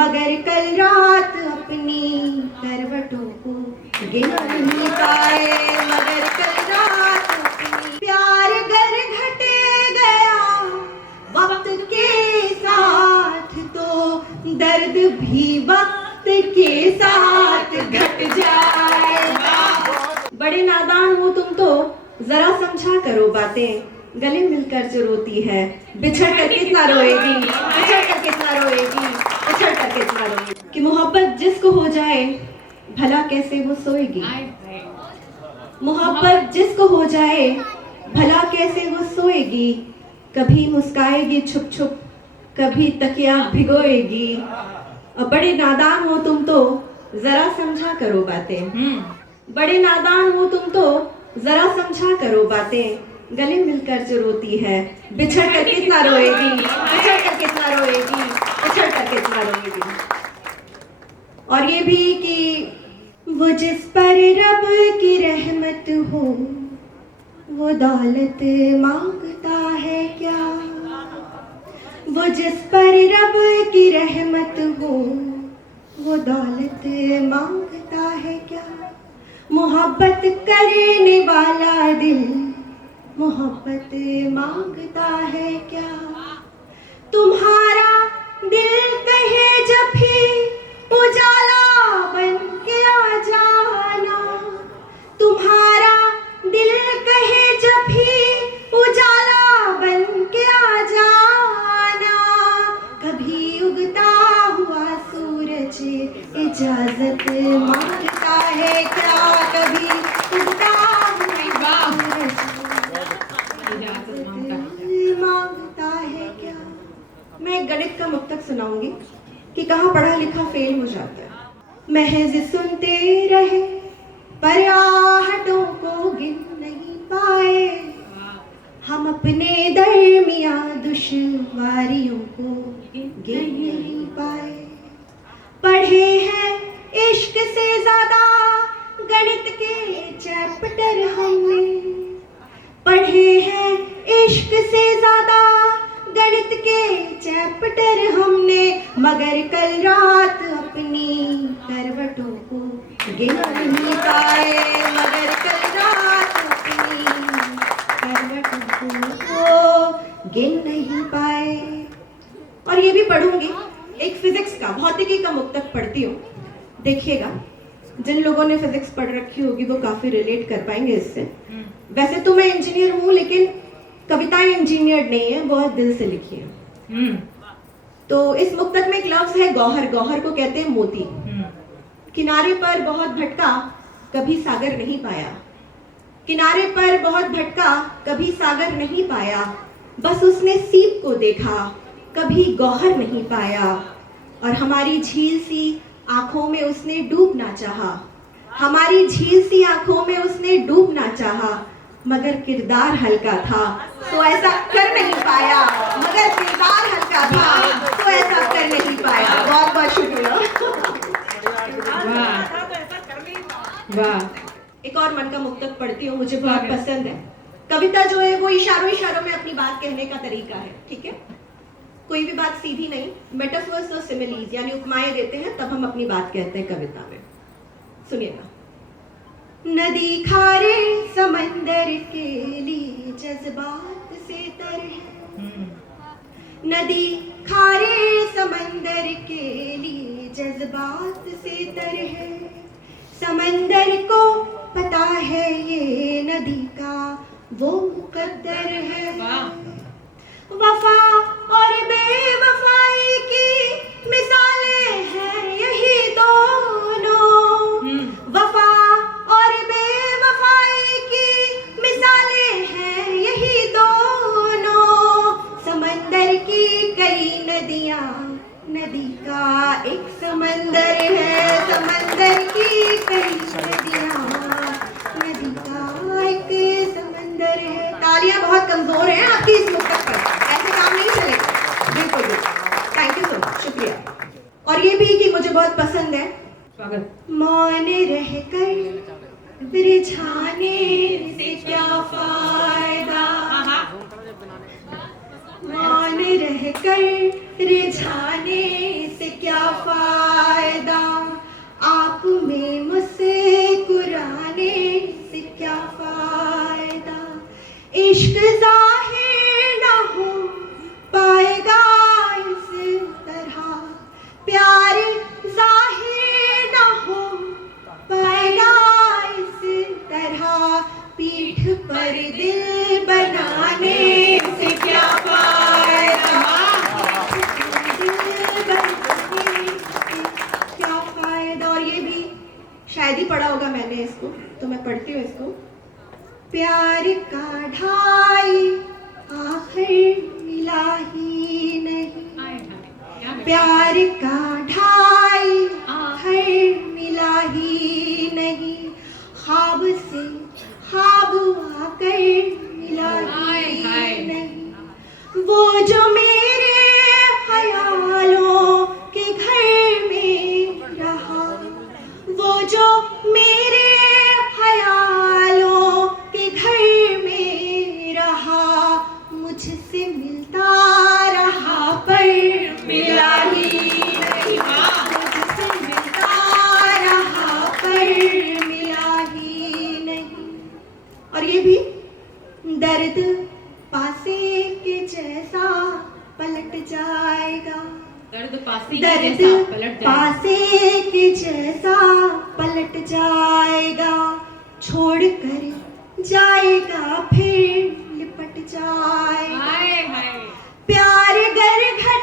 मगर कल रात अपनी करवटों को गिन नहीं पाए, मगर कल रात अपनी प्यार गर घटे गया वक्त के साथ तो दर्द भी वक्त के साथ घट जाए। बड़े नादान हो तुम तो जरा समझा करो बातें, गले मिलकर जो रोती है बिछड़ कर कितना रोएगी, बिछड़ कर कितना रोएगी, बिछड़ कर कितना रोएगी। कि मोहब्बत जिसको हो जाए भला कैसे वो सोएगी, मोहब्बत जिसको हो जाए भला कैसे वो सोएगी। कभी मुस्काएगी छुप छुप, कभी तकिया भिगोएगी। और बड़े नादान हो तुम तो जरा समझा करो बातें, बड़े नादान हो तुम तो जरा समझा करो बातें, गले मिलकर जो रोती है बिछड़ कर कितना रोएगी, बिछड़ कर कितना रोएगी, बिछड़ कर कितना रोएगी। और ये भी कि वो जिस पर रब की रहमत हो वो दौलत मांगता है क्या, वो जिस पर रब की रहमत हो वो दौलत मांगता है क्या। मोहब्बत करने वाला दिल मोहब्बत मांगता है क्या। तुम्हारा दिल कहे जब भी उजाला बन के आ जाना, तुम्हारा दिल कहे जब भी उजाला बन के आ जाना। कभी उगता हुआ सूरज इजाजत मांगता है क्या, कभी उगता हुआ मांगता है क्या। मैं गणित का मुक्तक सुनाऊंगी कि कहाँ पढ़ा लिखा फेल हो जाता है। महज सुनते रहे पर आहटों को गिन नहीं पाए, हम अपने दरमिया दुश्वारियों को गिन नहीं पाए। पढ़े हैं इश्क से ज्यादा गणित के चैप्टर हमने, पढ़े हैं इश्क से ज्यादा गणित के चैप्टर हमने, मगर कल रात अपनी करवटों को गिन नहीं पाए, मगर कल रात अपनी करवटों को गिन नहीं पाए। और ये भी पढ़ूंगी एक फिजिक्स का, भौतिकी का मुक्तक पढ़ती हूँ, देखिएगा जिन लोगों ने फिजिक्स पढ़ रखी होगी वो काफी रिलेट कर पाएंगे इससे। वैसे तो मैं इंजीनियर हूँ लेकिन कविताएं इंजीनियर्ड नहीं है, बहुत दिल से लिखी है। तो इस मुक्तक में एक लफ्ज है गौहर, गौहर को कहते हैं मोती। किनारे पर बहुत भटका कभी सागर नहीं पाया, किनारे पर बहुत भटका कभी सागर नहीं पाया, बस उसने सीप को देखा कभी गौहर नहीं पाया। और हमारी झील सी आंखों में उसने डूबना चाहा, हमारी झील सी आंखों में उसने डूबना चाहा, मगर किरदार हल्का था तो ऐसा कर नहीं पाया, मगर किरदार हल्का था तो ऐसा कर नहीं पाया। बहुत बहुत शुक्रिया। वाह। एक और मन का मुक्तक पढ़ती हूँ, मुझे बहुत पसंद है। कविता जो है वो इशारों इशारों में अपनी बात कहने का तरीका है, ठीक है, कोई भी बात सीधी नहीं, मेटाफर्स और सिमिलीज यानी उपमाएं देते हैं तब हम अपनी बात कहते हैं कविता में। सुनिएगा। नदी खारे समंदर के लिए जज्बात से तर है, नदी खारे समंदर के लिए जज्बात से तर है, समंदर को पता है ये नदी का वो मुकद्दर है। वफा और बेवफाई की मिसालें हैं यही दोनों, वफा और बेवफाई की मिसालें हैं यही दोनों। समंदर की कई नदियां, नदी का एक समंदर है, समंदर की कई नदियां, नदी का एक समंदर है। तालियां बहुत कमजोर हैं आपकी इस मुक्तक पर, ऐसे काम नहीं चलेगा। बिल्कुल बिल्कुल, थैंक यू सो मच, शुक्रिया। और ये भी कि मुझे बहुत पसंद है, मौन रहकर बिरझाने से क्या फायदा, मौन रहकर रिझाने से क्या फायदा, आप में मुस्कुराने से क्या फायदा, इश्क जाहिर न हो पाएगा इस तरह, प्यार जाहिर न हो पाएगा इस तरह, पीठ पर दिल बनाने से क्या फायदा, दिल बनाने से क्या फायदा। और ये भी शायद ही पढ़ा होगा मैंने इसको, तो मैं पढ़ती हूँ इसको। प्यार का ढाई आखिर मिला ही नहीं, प्यार का ढाई आखिर मिला ही नहीं, ख्वाब से ख्वाब आकर मिला ही नहीं, वो जो मेरे ख्यालों के घर में रहा, वो जो मेरे ख्यालों के घर में रहा, मुझसे मिलता रहा पर मिला ही नहीं, मुझसे मिलता रहा पर मिला ही नहीं। और ये भी, दर्द पासे के जैसा पलट जाएगा, दर्द पासे के जैसा पलट जाएगा, छोड़कर जाएगा फिर लिपट जाएगा, प्यार घर घर